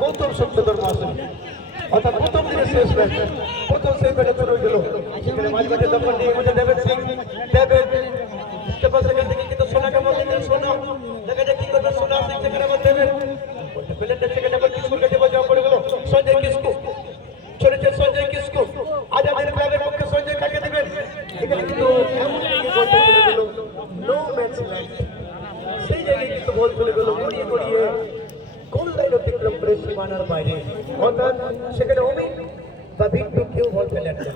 গৌতম সত্যধর মহাশয়। অর্থাৎ প্রথম দিনের শেষ ম্যাচ, প্রথম সেই ম্যাচে শুরু হয়েছিল। সেখানে মাঝমাঠে দখল নিয়ে গেছে দেবেন সিং। দেবেন সেখান থেকে কিন্তু সোনাকে বল দিলেন। সোনা দেখা যায় কি করবে সোনা সিং, সেখানে আবার দেবেন পেলেন। সেখানে আবার কিস্কুর কাছে যাওয়া পড়ে গেল। সঞ্জয় কিস্কু চলেছে, সঞ্জয় কিস্কু আজাদের ক্লাবের পক্ষে সঞ্জয় কাকে দেবেন। এখানে কিন্তু এমন বলতে চলে গেল, নো ম্যাচ লাইন। সেই জায়গায় কিন্তু বল চলে গেল গড়িয়ে গড়িয়ে গোল লাইন অতিক্রম করে সীমানার বাইরে। অর্থাৎ সেখানে অমিত বা বিট্টু কেউ বল পেলেন না।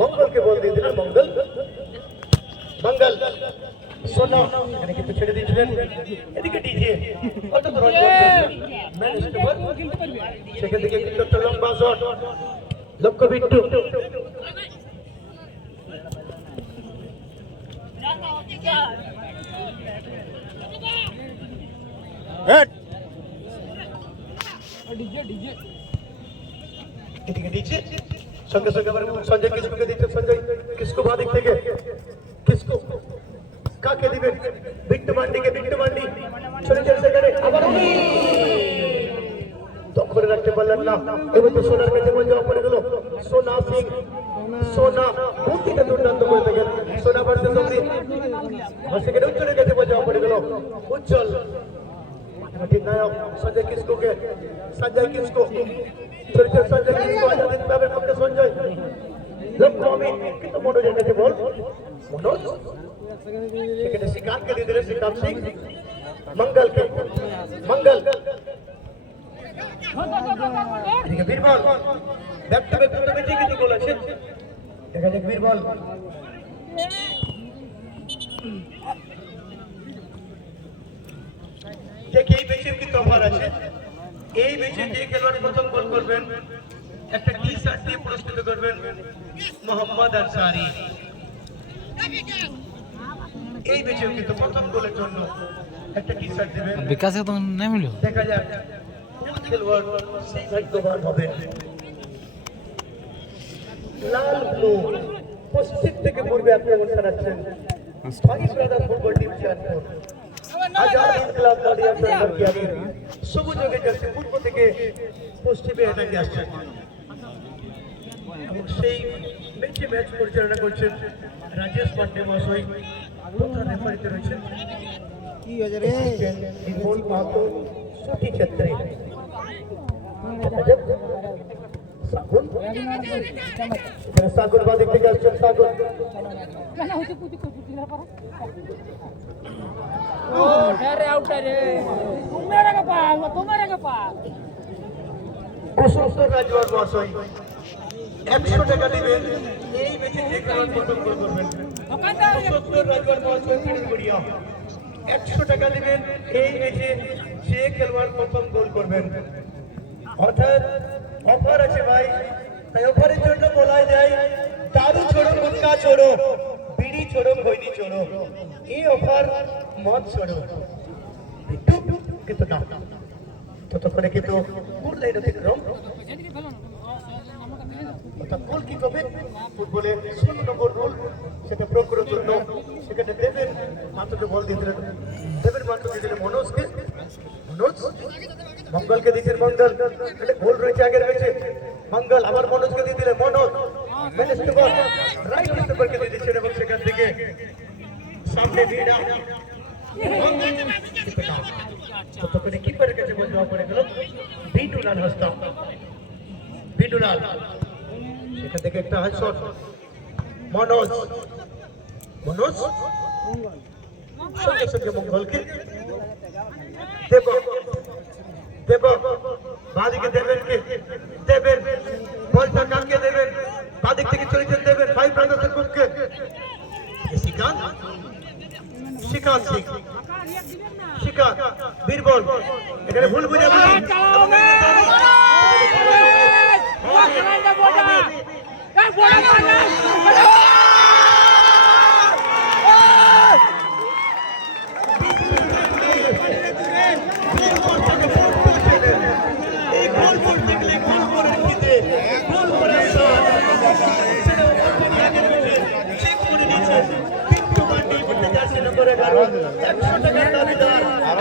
মঙ্গলকে বল দিয়ে দিলেন। মঙ্গল মঙ্গল সোনা এখানে কিন্তু ছেড়ে দিয়েছিলেন। এদিকে ডিজে অর্থাৎ সেখান থেকে কিন্তু একটা লম্বা শট, লক্ষ্য বিট্টু। সঙ্গে সঙ্গে আবার সঞ্জয় কিস্কুকে দিচ্ছে। সঞ্জয় কিস্কু বাদিক থেকে কিস্কু কাকে দিবেন? বিট্টু মান্ডিকে। বিট্টু মান্ডি চলেছেন সেখানে আবার দখলে রাখতে পারলেন না। এবার তো সোনার কাছে বল যাওয়া পড়ে গেল। সোনা সিং, সোনা বুদ্ধিটা দুর্দান্ত করে থাকেন। সোনা ভার্সেস অমৃত, সেখানে উজ্জ্বলের কাছে বল যাওয়া পড়ে গেল। উজ্জ্বল নায়ক সঞ্জয় কিস্কুকে। সঞ্জয় কিস্কু চলেছেন। সঞ্জয় কিস্কু আজাদের ক্লাবের পক্ষে সঞ্জয়। লক্ষ্য অমিত কিন্তু মনোজের কাছে বল। মনোজ সেখানে শ্রীকান্তকে দিয়ে দিলেন। শ্রীকান্ত সিং মঙ্গলকে। মঙ্গল এদিকে বীরবল ব্যাক টু ব্যাক টুর্নামেন্টে কিন্তু গোল আছে। দেখা যাক বীরবল দেখে এই ম্যাচের কিন্তু অফার আছে। এই ম্যাচে যে খেলোয়াড় প্রথম গোল করবেন একটা টি শার্ট দিয়ে পুরস্কৃত করবেন মোহাম্মদ আনসারি। এই ম্যাচে কিন্তু প্রথম গোলের জন্য একটা টি শার্ট দেবেন। বিকাশে তো না মিলো, দেখা যাক কোন খেলোয়াড় সেই ভাগ্যবান হবে। লাল ব্লু পশ্চিম থেকে পূর্বে আক্রমণ চালাচ্ছেন five brother football team Chairpur. Azad club দাঁড়িয়ে সবুজ রঙের জার্সি পূর্ব থেকে পশ্চিমে এটাকে আসছেন এবং সেই ম্যাচে ম্যাচ পরিচালনা করছেন রাজেশ পান্ডে মহাশয়। প্রধান রেফারিতে রয়েছেন বিমল মাহাতো, সুটি ছেত্রী। সাগর বাদিক থেকে আসছেন। সাগর কুসুম রাজওয়ার মহাশয় 100 টাকা দিবেন। এই ম্যাচে যে খেলোয়াড় প্রথম গোল করবেন। কুসুম রাজওয়ার মহাশয় 100 টাকা দিবেন। এই ম্যাচে যে খেলোয়াড় প্রথম গোল করবেন। অর্থাৎ অফার আছে ভাই, তাই অফারের জন্য বলা যায় দারু ছোড়ো, গুটকা ছোড়ো, বিড়ি ছোড়ো, খৈনি ছোড়ো। এই অফার মদ ছোড়ো কিন্তু না। ততক্ষণে কিন্তু গোল লাইন অতিক্রম। অর্থাৎ গোল কি করবে ফুটবলের 16 নম্বর গোল, সেটা প্রয়োগ করার জন্য সেখানে দেবেন মাত্রকে বল দিয়ে দিলেন। দেবেন মাত্র দিয়ে দিলেন মনোজকে। মনোজ মঙ্গলকে দিচ্ছেন। মঙ্গল গোল রয়েছে আগের ম্যাচে। মঙ্গল আবার মনোজকে দিয়ে দিলেন। মনোজ রাইট স্টপারকে দিয়ে দিচ্ছেন এবং সেখান থেকে সামনে ভিড়া ততক্ষণে কিপারের কাছে বল দেওয়া পড়ে গেল। বিটুলাল হস্তা। বিটুলাল সেখান থেকে একটা হাই শট। মনোজ মনোজ সঙ্গে সঙ্গে মঙ্গলকে। দেব দেব বাদিকে দেবেনকে। দেবেন বলটা কাকে দেবেন? বাদিক থেকে চলেছেন দেবেন ফাইভ ব্রাদার্সের পক্ষে। শ্রীকান্ত শ্রীকান্ত সিং শ্রীকান্ত বীরবল এখানে ভুল বুঝে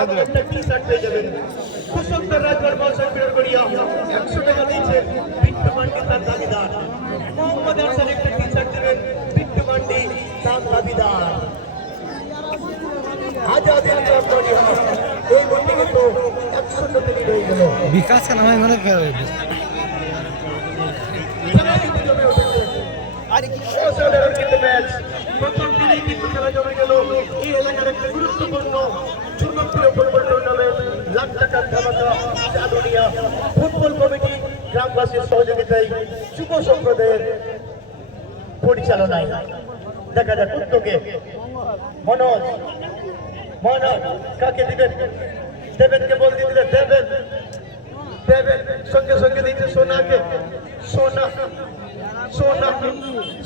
একটা টি শার্ট পেয়ে যাবেন। কুসুমদের রাজবার মহাশয় প্রেরণ করিয়া 100 টাকা দিয়েছে বিট্টু মান্ডি তার দাবিদার। মোহাম্মদ হাসান একটা টি শার্ট দেবেন, বিট্টু মান্ডি তার দাবিদার। আজাদ এই গন্ডি কিন্তু 100 টাকা হয়ে গেল। বিকাশ का नाम है मैंने প্রথম দিনেই কিন্তু খেলা জমে গেল। এই এলাকার একটা গুরুত্বপূর্ণ জনপ্রিয় ফুটবল টুর্নামেন্ট লাখ টাকার ধামাকা চাঁদুনিয়া ফুটবল কমিটি গ্রামবাসীর সহযোগিতায় যুব সম্প্রদায়ের পরিচালনায়। দেখা যাক উদ্যোগে মনোজ কাকে দিবেন? দেবেনকে বল দিয়ে দিলে দেবেন সঙ্গে সঙ্গে দিচ্ছে সোনাকে।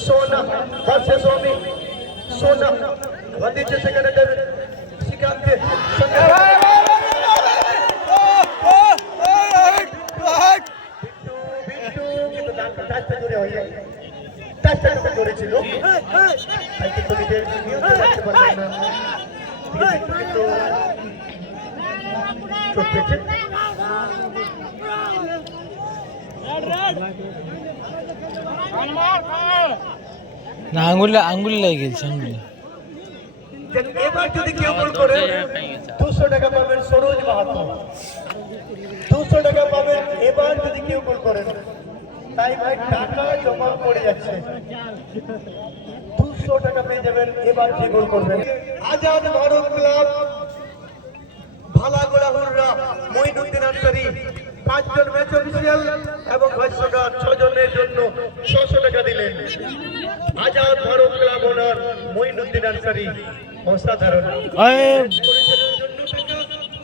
সোনা ভার্সেস অমি। সোনা দিচ্ছে সেখানে দেবেন শ্রীকান্তকে। ধরেছিল না আঙ্গুল লেগে গেছে আঙ্গুল। এবার যদি কেউ গোল করে 200 টাকা পাবেন সরোজ মাহাতো। 200 টাকা পাবেন এবার যদি কেউ গোল করেন। তাই ভাই টাকা জমা পড়ে যাচ্ছে। 200 টাকা পেয়ে যাবেন এবার যে গোল করবেন। আজাদ ভারত ক্লাব ভালাগোড়া হুররা মঈনুদ্দিন আনসারী 5 জন ম্যাচ অফিসিয়াল এবং ভাষ্যকার 6 জনের জন্য 600 টাকা দিলেন। আজাদ ভারত ক্লাব ওনার মঈনুদ্দিন আনসারী অসাধারণ।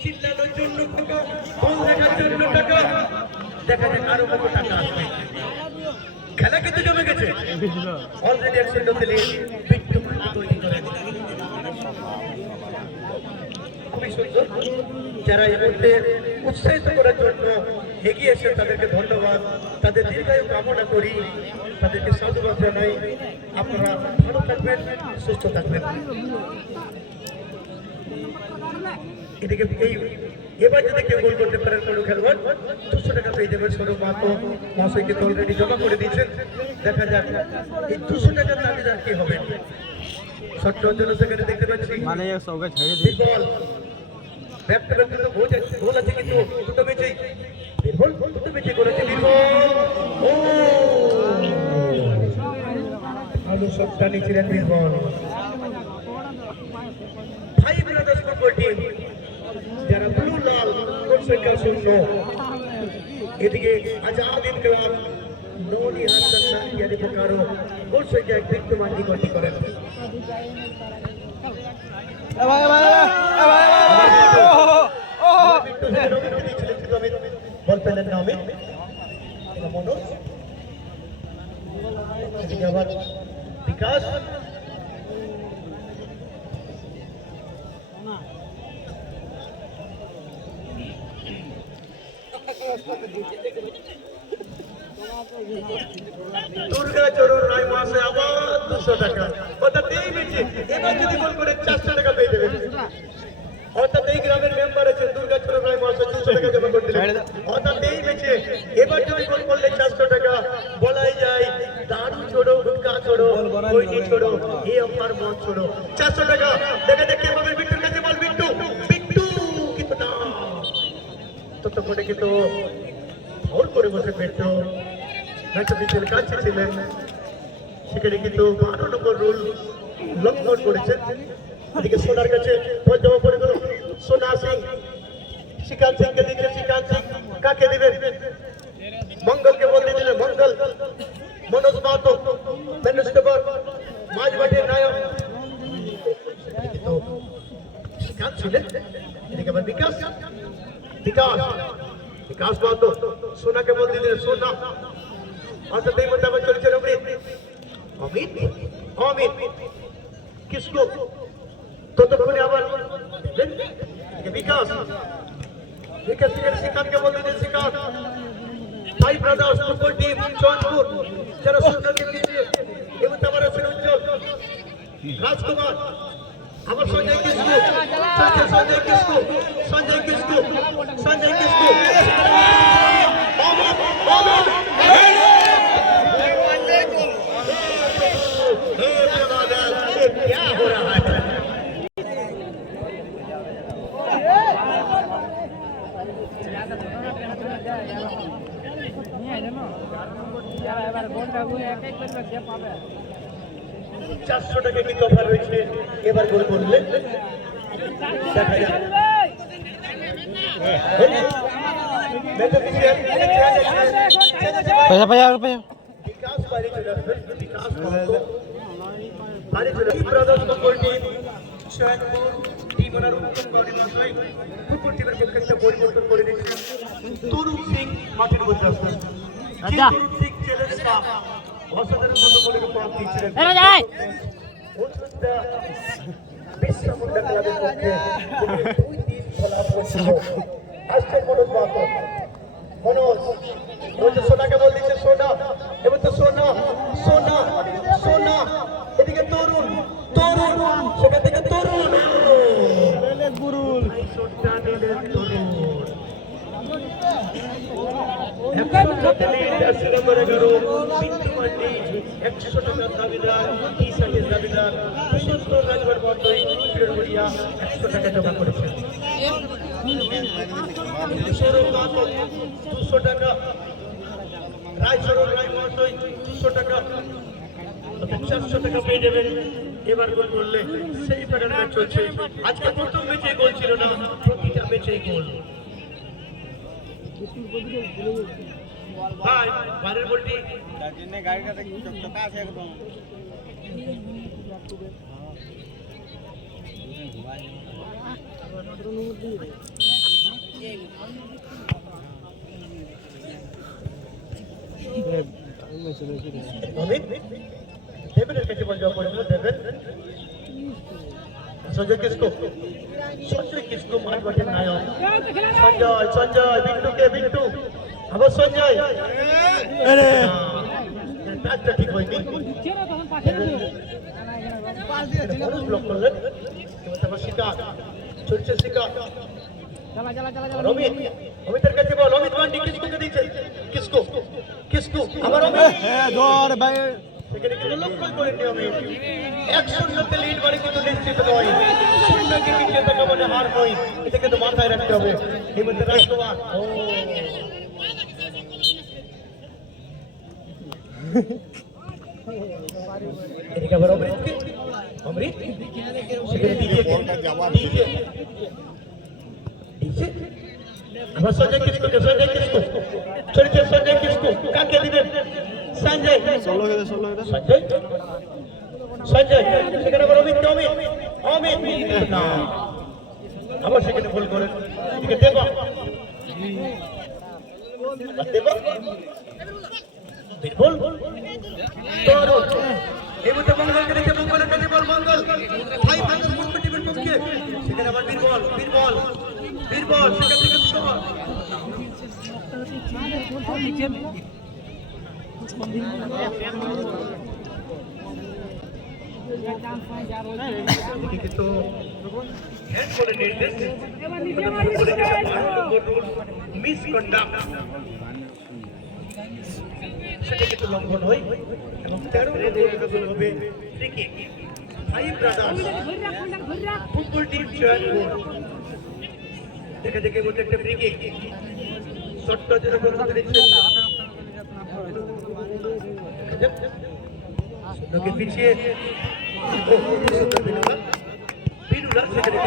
চিল্লানোর জন্য টাকা, গোল দেখার জন্য টাকা। দেখা যাক আরো কত টাকা আসবে। খেলা কিন্তু জমে গেছে। অলরেডি অ্যাকশন দিলে বিট্টু তৈরি করেন। খুবই সুন্দর। যারা এই মুহূর্তে উৎসাহিত করার জন্য এগিয়ে এসে তাদেরকে ধন্যবাদ, তাদের দীর্ঘায়ু কামনা করি, তাদেরকে সাধুবাদ জানাই। আপনারা ভালো থাকবেন, সুস্থ থাকবেন। এদিকে এবার যদি কেউ গোল করতে পারেন কোনো খেলোয়াড় 200 টাকা পেয়ে যাবেন। সৌরভ মাহাতো মহাশয়কে তো অলরেডি জমা করে দিয়েছেন। দেখা যাক এই 200 টাকার দাবিদার কি হবে। ছোট্ট অঞ্চল সেখানে দেখতে পাচ্ছি গোল আছে কিন্তু দুটো ম্যাচেই করেছে ভালো শটটা নিয়েছিলেন বীরবল। ভাই ব্রাদার্স ফুটবল টিম যারা ব্লু লাল গোল সংখ্যা 0। এদিকে আজাদ ইনকলাব নৌনি হাসান ইয়ানি বোকারো গোল সংখ্যা বিট্টু মান্ডি গোলটি করেন। বল পেলেন না অমিত, মনোজ। এদিকে আবার বিকাশ। দুর্গাচরণ রায় মহাশয় আবার 200 টাকা। অর্থাৎ এই ম্যাচে এবার যদি গোল করে 400 টাকা পেয়ে যাবেন। অর্থাৎ এই গ্রামের মেম্বার আছে দুর্গাচরণ রায় মহাশয় 200 টাকা জমা করে দিলেন। অর্থাৎ এই ম্যাচে এবার যদি গোল করলে 400 টাকা। বলাই যায় দারু ছোড়ো, গুটকা ছোড়ো, বইটি ছোড়ো, এই অফার মত ছোড়ো। 400 টাকা দেখা দেখতে পাবেন। বিট্টুর কাছে বল, বিট্টু কিন্তু না, ততক্ষণে কিন্তু ফাউল করে বসে বিট্টু ম্যাচ অফিসিয়াল কাছে ছিলেন। সেখানে কিন্তু 12 নম্বর রুল লঙ্ঘন করেছেন। এদিকে সোনার কাছে বল জমা পড়ে গেল। সোনা সিং শ্রীকান্ত সিংকে দিচ্ছে। শ্রীকান্ত সিং কাকে দিবেন? মঙ্গলকে বল দিয়ে দিলেন। মঙ্গল মনোজ মাহাতো মাঝবাটির নায়ক শ্রীকান্ত ছিলেন। এদিকে আবার বিকাশ মাহাতো সোনাকে বল দিয়ে দিলেন। সোনা অর্থাৎ এই মধ্যে আবার চলছে অমিত কিসকো ততক্ষণে আবার বিকাশ শ্রীকান্তকে বল দিয়ে দিলেন। শ্রীকান্ত ভাই ব্রাদার্স ফুটবল টিম চৌনপুর যারা সোনাকে দিয়েছে এবং আবার আছেন উজ্জ্বল রাজকুমার আবার সঞ্জয় কিসকু সঞ্জয় কিসকু সঞ্জয় কিসকু সঞ্জয় কিসকু क्या हो रहा है চারশো টাকা কি অফার রয়েছে এবার গোল করলে দেখা যাক पैसा पैसा रुपया विकास बारी चले আসবে विकास बारी चले brothers football team Shayanpur team ওনার উত্তম বাউরি মাথায় ফুটবল টিমের পক্ষে একটা পরিবর্তন করে দিয়েছেন তরুণ সিং মাঠের মধ্যে আসছেন তরুণ সিং চ্যালেঞ্জটা অসাধারণ মতো বলে পয়েন্ট দিয়েছিলেন বিশ্বমুন্ডা ক্লাবের পক্ষে 2-3 ফলাফল করেছিল আসছে মনোজ রোজে সোনাকে বল দিচ্ছে সোনা এবার তো সোনা সোনা সোনা এদিকে তরুণ তরুণ সেখান থেকে তরুণ গুরুল সোনা দিলেন তরুণ একশো টাকার দাবিদার টি শার্টের দাবিদার সুস্থ রাজবার বন্ধই ফিরোড়িয়া 100 টাকা জমা করেছে 200 টাকা রায়চরণ রায় মহাশয় 200 টাকা 400 টাকা পেয়ে যাবেন এবার গোল করলে সেই প্যাটার্ন ম্যাচ চলছে আজকে প্রথম ম্যাচে গোল ছিল না প্রতিটা ম্যাচে গোল ভাই বাইরের বলটি তার জন্য গাড়ির কাছে চকচকা আছে একদম দেবেনের কাছে বল যাওয়া পড়েছিল দেবেন সঞ্জয় কিসকু মাঠ মাঠের নায়ক সঞ্জয় বিট্টু আবার সঞ্জয় প্যাচটা ঠিক হয়নি ব্লক করলেন তারপর শিকার চলছে শিকার অমিতের কাছে বল অমিত মান্ডি কিসকুকে দিয়েছেন কিসকু আবার অমিত সেখানে কিন্তু লক্ষ্য করেননি অমিত 1-0 লিড মানে কিন্তু নিশ্চিত নয় শূন্যকে পিছিয়ে থাকা মানে হার নয় এটা কিন্তু মাথায় রাখতে হবে এই মধ্যে রাজকুমার এদিকে আবার অমৃত সেখানে দিয়েছে আবার সঞ্জয় কিসকু চলেছে সঞ্জয় কিসকু কাকে দিবেন সঞ্জয় সঞ্জয় সেখানে আবার অমিত না আবার সেখানে ভুল করেন এদিকে দেবা বীরবল তরুণ এই মুহূর্তে মঙ্গলকে দিচ্ছে মঙ্গলের কাছে বল মঙ্গল ভাই বাংলাদেশ ফুটবল টিমের পক্ষে সেখানে আবার বীরবল সেখান থেকে শট কিন্তু হেড করে নির্দেশ মিস কন্ডাক্ট সেটা কিন্তু লঙ্ঘন হয় এবং 13 হবে free kick five brothers football team Jaipur দেখে বলতে একটা ফ্রি কিক ছোট্ট যেন বলতে দিচ্ছেন লোকে পিছিয়ে বিনুলা সেখানে